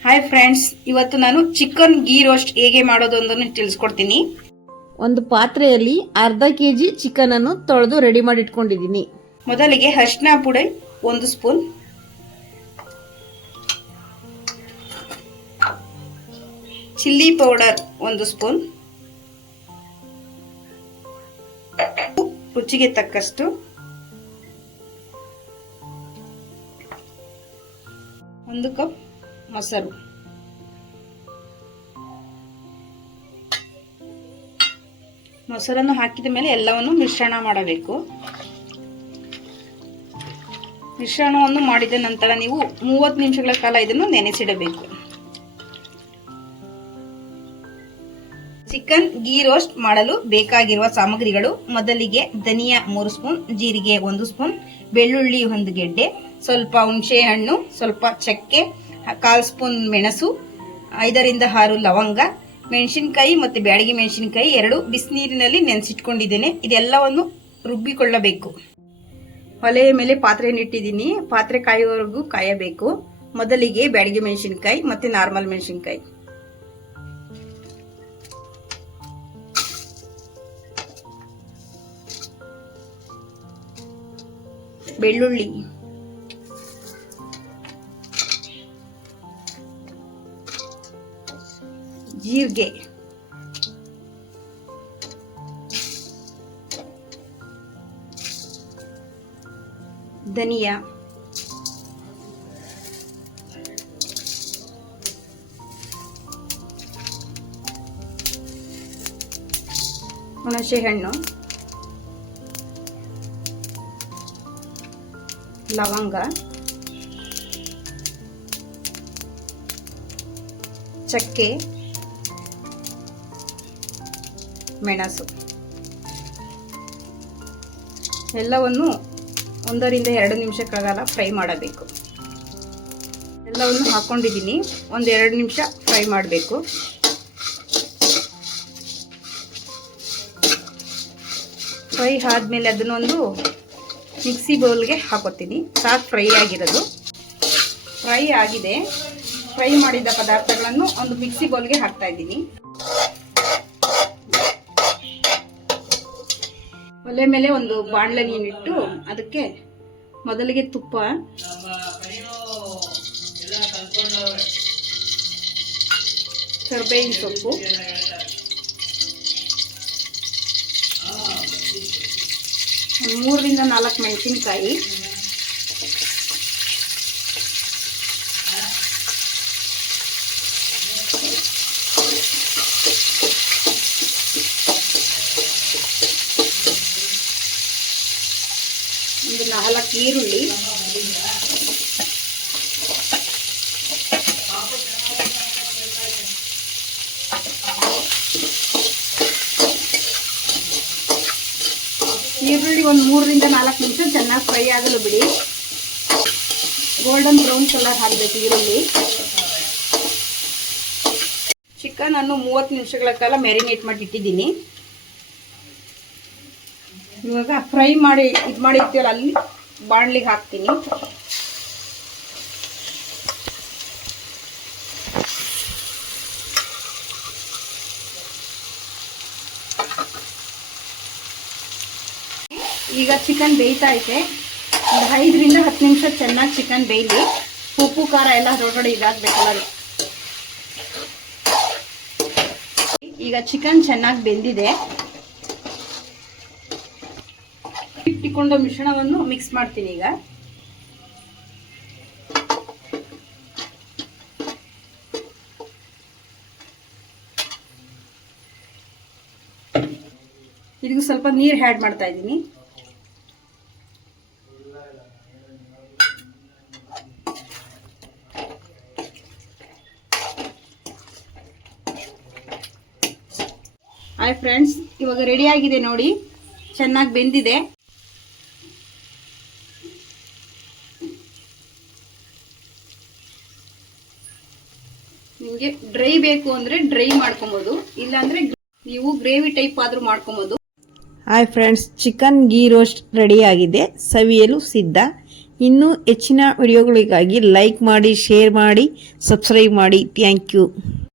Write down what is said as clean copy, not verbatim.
Hi friends, ಇವತ್ತು ನಾನು chicken ghee roast ಹೇಗೆ ಮಾಡೋದು ಅಂತ ತಿಳಿಸ್ಕೊಡ್ತೀನಿ. ಒಂದು ಪಾತ್ರೆಯಲ್ಲಿ ಅರ್ಧ ಕೆಜಿ ಚಿಕನ್ ಅನ್ನು ತೊಳೆದು ರೆಡಿ ಮಾಡಿ ಇಟ್ಕೊಂಡಿದ್ದೀನಿ. ಮೊದಲಿಗೆ ಅರಿಶಿನ ಪುಡಿ 1 ಸ್ಪೂನ್, ಚಿಲ್ಲಿ ಪೌಡರ್ 1 ಸ್ಪೂನ್, ರುಚಿಗೆ ತಕ್ಕಷ್ಟು, 1 ಕಪ್ ಮೊಸರು, ಮೊಸರನ್ನು ಹಾಕಿದ ಮೇಲೆ ಎಲ್ಲವನ್ನು ಮಿಶ್ರಣ ಮಾಡಬೇಕು. ಮಿಶ್ರಣವನ್ನು ಮಾಡಿದ ನಂತರ ನೀವು 30 ನಿಮಿಷಗಳ ಕಾಲ ಇದನ್ನು ನೆನೆಸಿಡಬೇಕು. ಚಿಕನ್ ಗೀ ರೋಸ್ಟ್ ಮಾಡಲು ಬೇಕಾಗಿರುವ ಸಾಮಗ್ರಿಗಳು: ಮೊದಲಿಗೆ ಧನಿಯಾ 3 ಸ್ಪೂನ್, ಜೀರಿಗೆ 1 ಸ್ಪೂನ್, ಬೆಳ್ಳುಳ್ಳಿ 1 ಗೆಡ್ಡೆ, ಸ್ವಲ್ಪ ಹುಣಸೆ ಹಣ್ಣು, ಸ್ವಲ್ಪ ಚಕ್ಕೆ, 1/4 ಸ್ಪೂನ್ ಮೆಣಸು, 5 ರಿಂದ 6 ಲವಂಗ, ಮೆಣಸಿನಕಾಯಿ ಮತ್ತು ಬ್ಯಾಡಗಿ ಮೆಣಸಿನಕಾಯಿ 2 ಬಿಸಿನೀರಿನಲ್ಲಿ ನೆನೆಸಿಟ್ಕೊಂಡಿದ್ದೇನೆ. ಇದೆಲ್ಲವನ್ನು ರುಬ್ಬಿಕೊಳ್ಳಬೇಕು. ಒಲೆಯ ಮೇಲೆ ಪಾತ್ರೆಯನ್ನು ಇಟ್ಟಿದ್ದೀನಿ. ಪಾತ್ರೆ ಕಾಯುವವರೆಗೂ ಕಾಯಬೇಕು. ಮೊದಲಿಗೆ ಬ್ಯಾಡಗಿ ಮೆಣಸಿನಕಾಯಿ ಮತ್ತೆ ನಾರ್ಮಲ್ ಮೆಣಸಿನಕಾಯಿ, ಬೆಳ್ಳುಳ್ಳಿ, ಜೀರಿಗೆ, ಧನಿಯಾ, ಹುಣಸೆ ಹಣ್ಣು, ಲವಂಗ, ಚಕ್ಕೆ, ಮೆಣಸು ಎಲ್ಲವನ್ನು 1 ರಿಂದ 2 ನಿಮಿಷಗಳ ಕಾಲ ಫ್ರೈ ಮಾಡಬೇಕು. ಎಲ್ಲವನ್ನು ಹಾಕೊಂಡಿದ್ದೀನಿ. 1-2 ನಿಮಿಷ ಫ್ರೈ ಮಾಡಬೇಕು. ಫ್ರೈ ಆದಮೇಲೆ ಅದನ್ನೊಂದು ಮಿಕ್ಸಿ ಬೌಲ್ಗೆ ಹಾಕೋತೀನಿ. ಸಾಕು ಫ್ರೈ ಆಗಿರೋದು. ಫ್ರೈ ಆಗಿದೆ. ಫ್ರೈ ಮಾಡಿದ ಪದಾರ್ಥಗಳನ್ನು ಒಂದು ಮಿಕ್ಸಿ ಬೌಲ್ಗೆ ಹಾಕ್ತಾ ಇದ್ದೀನಿ. ಒಲೆ ಮೇಲೆ ಒಂದು ಬಾಣಲೆ ನೀರಿಟ್ಟು ಅದಕ್ಕೆ ಮೊದಲಿಗೆ ತುಪ್ಪ, ಕರಿಬೇವಿನ ಸೊಪ್ಪು, ಒಂದು 3 ರಿಂದ 4 ಮೆಣಸಿನಕಾಯಿ, ಒಂದು 4 ಈರುಳ್ಳಿ, ಈರುಳ್ಳಿ ಒಂದು 3 ರಿಂದ 4 ನಿಮಿಷ ಚೆನ್ನಾಗಿ ಫ್ರೈ ಆಗಲು ಬಿಡಿ. ಗೋಲ್ಡನ್ ಬ್ರೌನ್ ಕಲರ್ ಹಾಕಬೇಕು ಈರುಳ್ಳಿ. ಚಿಕನ್ ಅನ್ನು 30 ನಿಮಿಷಗಳ ಕಾಲ ಮ್ಯಾರಿನೇಟ್ ಮಾಡಿ ಇಟ್ಟಿದ್ದೀನಿ. ಇವಾಗ ಫ್ರೈ ಮಾಡಿ ಮಾಡಿರ್ತೀವಲ್ಲ ಅಲ್ಲಿ ಬಾಣಲಿಗೆ ಹಾಕ್ತೀನಿ. ಈಗ ಚಿಕನ್ ಬೇಯ್ತಾ ಐತೆ. ಒಂದು 5 ರಿಂದ 10 ನಿಮಿಷ ಚೆನ್ನಾಗಿ ಚಿಕನ್ ಬೇಯಲಿ. ಉಪ್ಪು ಖಾರ ಎಲ್ಲ ಹೊರಗಡೆ ಇದಾಗಬೇಕಲ್ಲ. ಈಗ ಚಿಕನ್ ಚೆನ್ನಾಗಿ ಬೆಂದಿದೆ. ಇಟ್ಟುಕೊಂಡ ಮಿಶ್ರಣವನ್ನು ಮಿಕ್ಸ್ ಮಾಡ್ತೀನಿ. ಈಗ ಇದಕ್ಕೆ ಸ್ವಲ್ಪ ನೀರು ಆ್ಯಡ್ ಮಾಡ್ತಾ ಇದ್ದೀನಿ. ಹಾಯ್ ಫ್ರೆಂಡ್ಸ್, ಇವಾಗ ರೆಡಿ ಆಗಿದೆ ನೋಡಿ. ಚೆನ್ನಾಗಿ ಬೆಂದಿದೆ. ನಿಮಗೆ ಡ್ರೈ ಬೇಕು ಅಂದ್ರೆ ಡ್ರೈ ಮಾಡ್ಕೊಬಹುದು, ಇಲ್ಲಾಂದ್ರೆ ನೀವು ಗ್ರೇವಿ ಟೈಪ್ ಆದ್ರೂ ಮಾಡ್ಕೊಬಹುದು. Hi friends, chicken ghee roast ready ಆಗಿದೆ, ಸವಿಯಲು ಸಿದ್ಧ. ಇನ್ನೂ ಹೆಚ್ಚಿನ ವಿಡಿಯೋಗಳಿಗಾಗಿ ಲೈಕ್ ಮಾಡಿ, ಶೇರ್ ಮಾಡಿ, ಸಬ್ಸ್ಕ್ರೈಬ್ ಮಾಡಿ. Thank you.